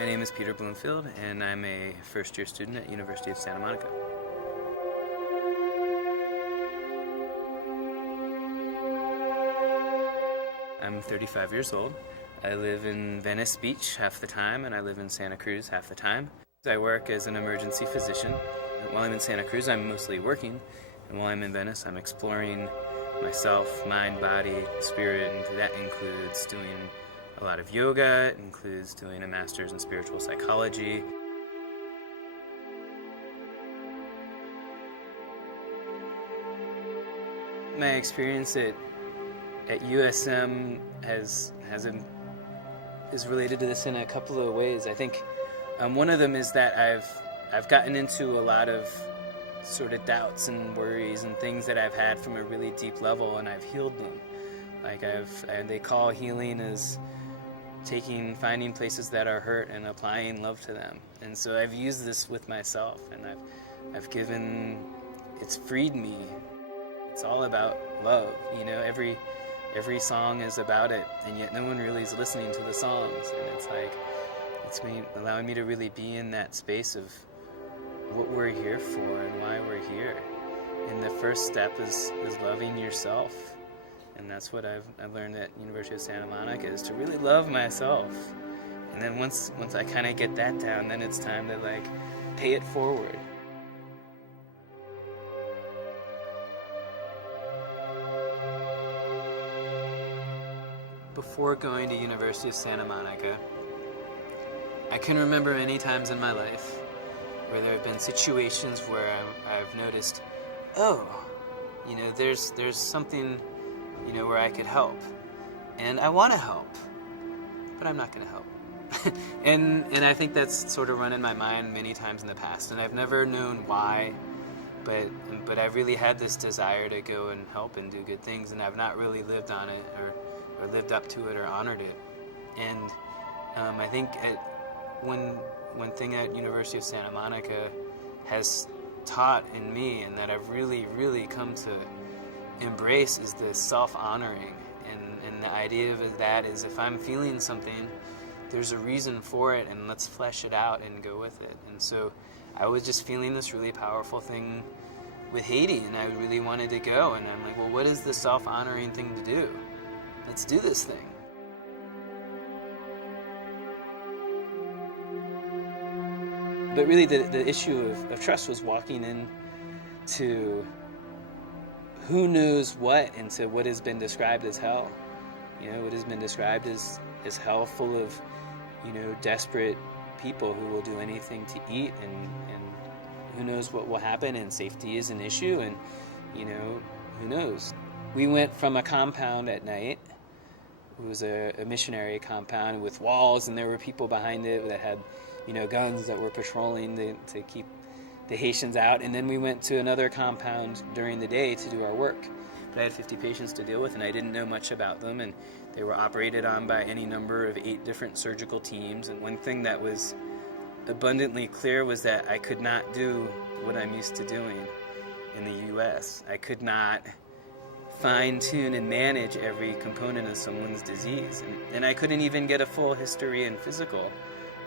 My name is Peter Bloomfield, and I'm a first-year student at University of Santa Monica. I'm 35 years old. I live in Venice Beach half the time, and I live in Santa Cruz half the time. I work as an emergency physician. While I'm in Santa Cruz, I'm mostly working, and while I'm in Venice, I'm exploring myself, mind, body, spirit, and that includes doing a lot of yoga. It includes doing a master's in spiritual psychology. My experience at USM is related to this in a couple of ways. I think one of them is that I've gotten into a lot of sort of doubts and worries and things that I've had from a really deep level, and I've healed them. Like they call healing as finding places that are hurt and applying love to them. And so I've used this with myself, and it's freed me. It's all about love, you know. Every song is about it, and yet no one really is listening to the songs. And it's allowing me to really be in that space of what we're here for and why we're here. And the first step is loving yourself. And that's what I've learned at University of Santa Monica, is to really love myself. And then once I kind of get that down, then it's time to pay it forward. Before going to University of Santa Monica, I can remember many times in my life where there have been situations where I've noticed, there's something, where I could help. And I want to help, but I'm not going to help. and I think that's sort of run in my mind many times in the past, and I've never known why, but I really had this desire to go and help and do good things, and I've not really lived on it or lived up to it or honored it. And I think one thing at University of Santa Monica has taught in me, and that I've really, really come to embrace, is the self-honoring. And the idea of that is, if I'm feeling something, there's a reason for it, and let's flesh it out and go with it. And so I was just feeling this really powerful thing with Haiti, and I really wanted to go, and I'm like, well, what is the self-honoring thing to do? Let's do this thing. But really the issue of trust was walking into who knows what, into what has been described as hell. What has been described as hell, full of, desperate people who will do anything to eat, and who knows what will happen, and safety is an issue, and, who knows. We went from a compound at night. It was a missionary compound with walls, and there were people behind it that had, guns that were patrolling to keep the Haitians out. And then we went to another compound during the day to do our work. But I had 50 patients to deal with, and I didn't know much about them, and they were operated on by any number of 8 different surgical teams. And one thing that was abundantly clear was that I could not do what I'm used to doing in the U.S. I could not fine-tune and manage every component of someone's disease. And I couldn't even get a full history and physical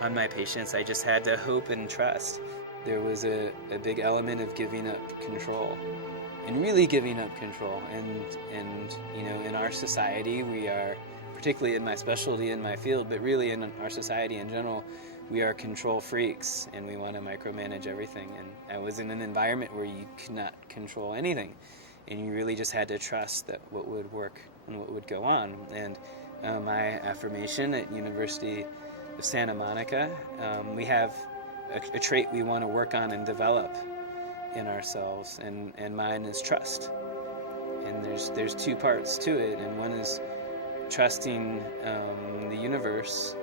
on my patients. I just had to hope and trust. There was a big element of giving up control, and really giving up control. And in our society, we are, particularly in my specialty, in my field, but really in our society in general, we are control freaks, and we want to micromanage everything. And I was in an environment where you could not control anything, and you really just had to trust that what would work and what would go on. And my affirmation at University of Santa Monica, we have a trait we want to work on and develop in ourselves, and mine is trust. And there's 2 parts to it, and one is trusting the universe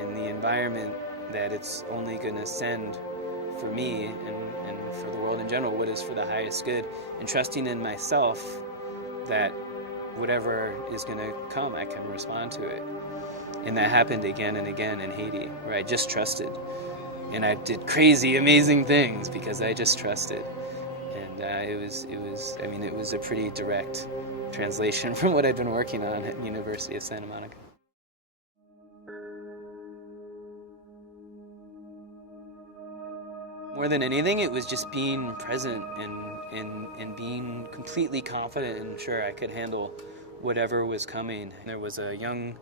and the environment, that it's only going to send for me and for the world in general what is for the highest good, and trusting in myself that whatever is going to come, I can respond to it. And that happened again and again in Haiti, where I just trusted. And I did crazy, amazing things because I just trusted. And it was a pretty direct translation from what I'd been working on at University of Santa Monica. More than anything, it was just being present and being completely confident and sure I could handle whatever was coming. There was a young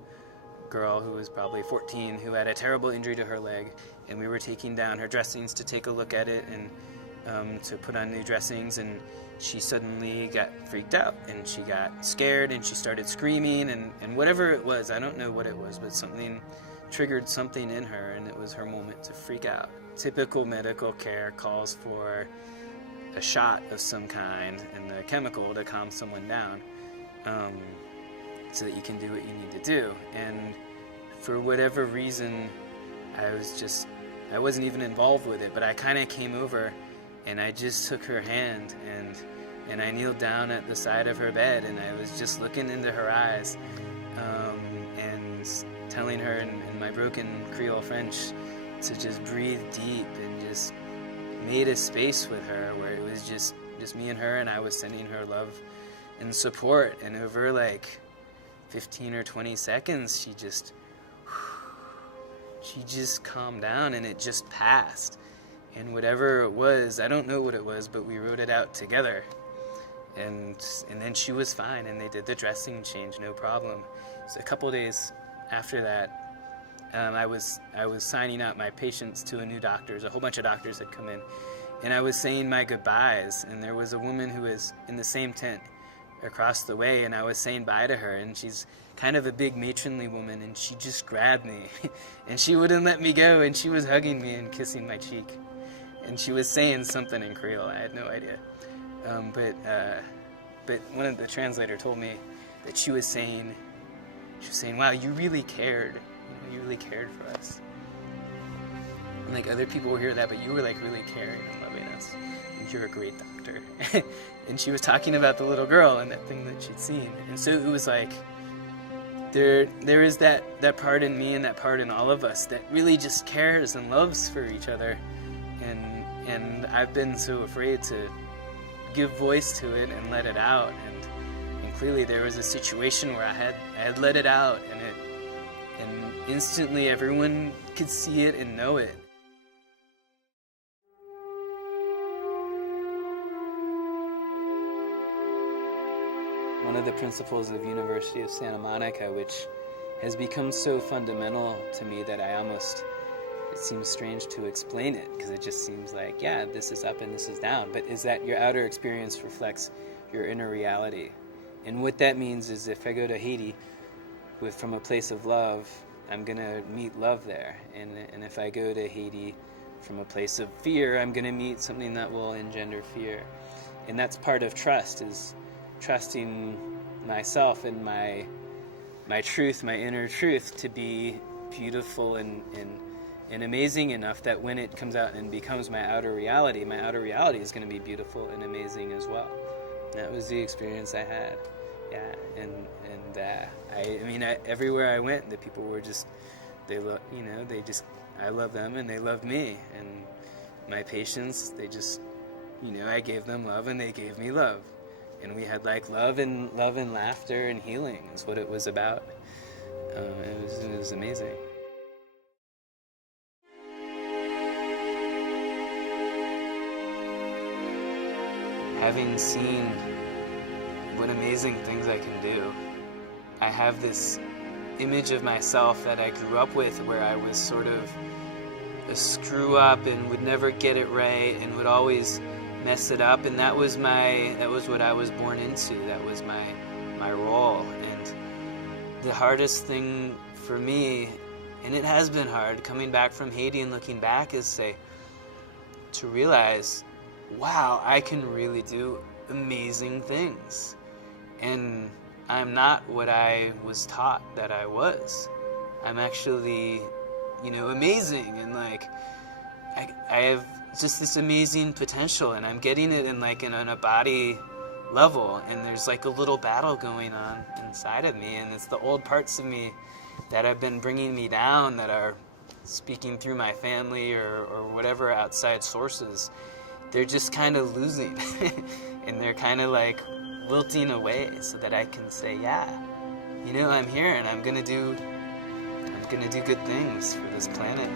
girl who was probably 14 who had a terrible injury to her leg, and we were taking down her dressings to take a look at it and to put on new dressings, and she suddenly got freaked out and she got scared and she started screaming and whatever it was, I don't know what it was, but something triggered something in her and it was her moment to freak out. Typical medical care calls for a shot of some kind and a chemical to calm someone down so that you can do what you need to do. And for whatever reason, I wasn't even involved with it, but I kind of came over and I just took her hand and I kneeled down at the side of her bed and I was just looking into her eyes and telling her in my broken Creole French to just breathe deep, and just made a space with her where it was just me and her, and I was sending her love and support. And over like 15 or 20 seconds, she just calmed down and it just passed. And whatever it was, I don't know what it was, but we wrote it out together. And then she was fine, and they did the dressing change, no problem. So a couple days after that, I was signing out my patients to a new doctor's. A whole bunch of doctors had come in, and I was saying my goodbyes, and there was a woman who was in the same tent across the way, and I was saying bye to her, and she's kind of a big matronly woman, and she just grabbed me, and she wouldn't let me go, and she was hugging me and kissing my cheek, and she was saying something in Creole. I had no idea, but one of the translator told me that she was saying, wow, you really cared. You really cared for us. And like other people will hear that, but you were like really caring and loving us. And you're a great doctor. And she was talking about the little girl and that thing that she'd seen. And so it was like, there is that part in me and that part in all of us that really just cares and loves for each other. And I've been so afraid to give voice to it and let it out. And clearly there was a situation where I had let it out, and instantly everyone could see it and know it. One of the principles of University of Santa Monica, which has become so fundamental to me that it seems strange to explain it, because it just seems like, yeah, this is up and this is down, but is that your outer experience reflects your inner reality. And what that means is if I go to Haiti from a place of love, I'm going to meet love there. And if I go to Haiti from a place of fear, I'm going to meet something that will engender fear. And that's part of trust, is trusting myself and my truth, my inner truth, to be beautiful and amazing enough that when it comes out and becomes my outer reality is going to be beautiful and amazing as well. That was the experience I had. Yeah, everywhere I went, the people were I love them and they loved me. And my patients, I gave them love and they gave me love. And we had like love and laughter and healing is what it was about. It was amazing. Having seen what amazing things I can do, I have this image of myself that I grew up with, where I was sort of a screw up and would never get it right and would always mess it up, and that was what I was born into. That was my role. And the hardest thing for me, and it has been hard coming back from Haiti and looking back, is to realize, wow, I can really do amazing things. And I'm not what I was taught that I was. I'm actually, amazing, and I have just this amazing potential, and I'm getting it in a body level, and there's like a little battle going on inside of me, and it's the old parts of me that have been bringing me down, that are speaking through my family or whatever outside sources. They're just kind of losing and they're kind of wilting away, so that I can say, yeah, I'm here and I'm gonna do good things for this planet.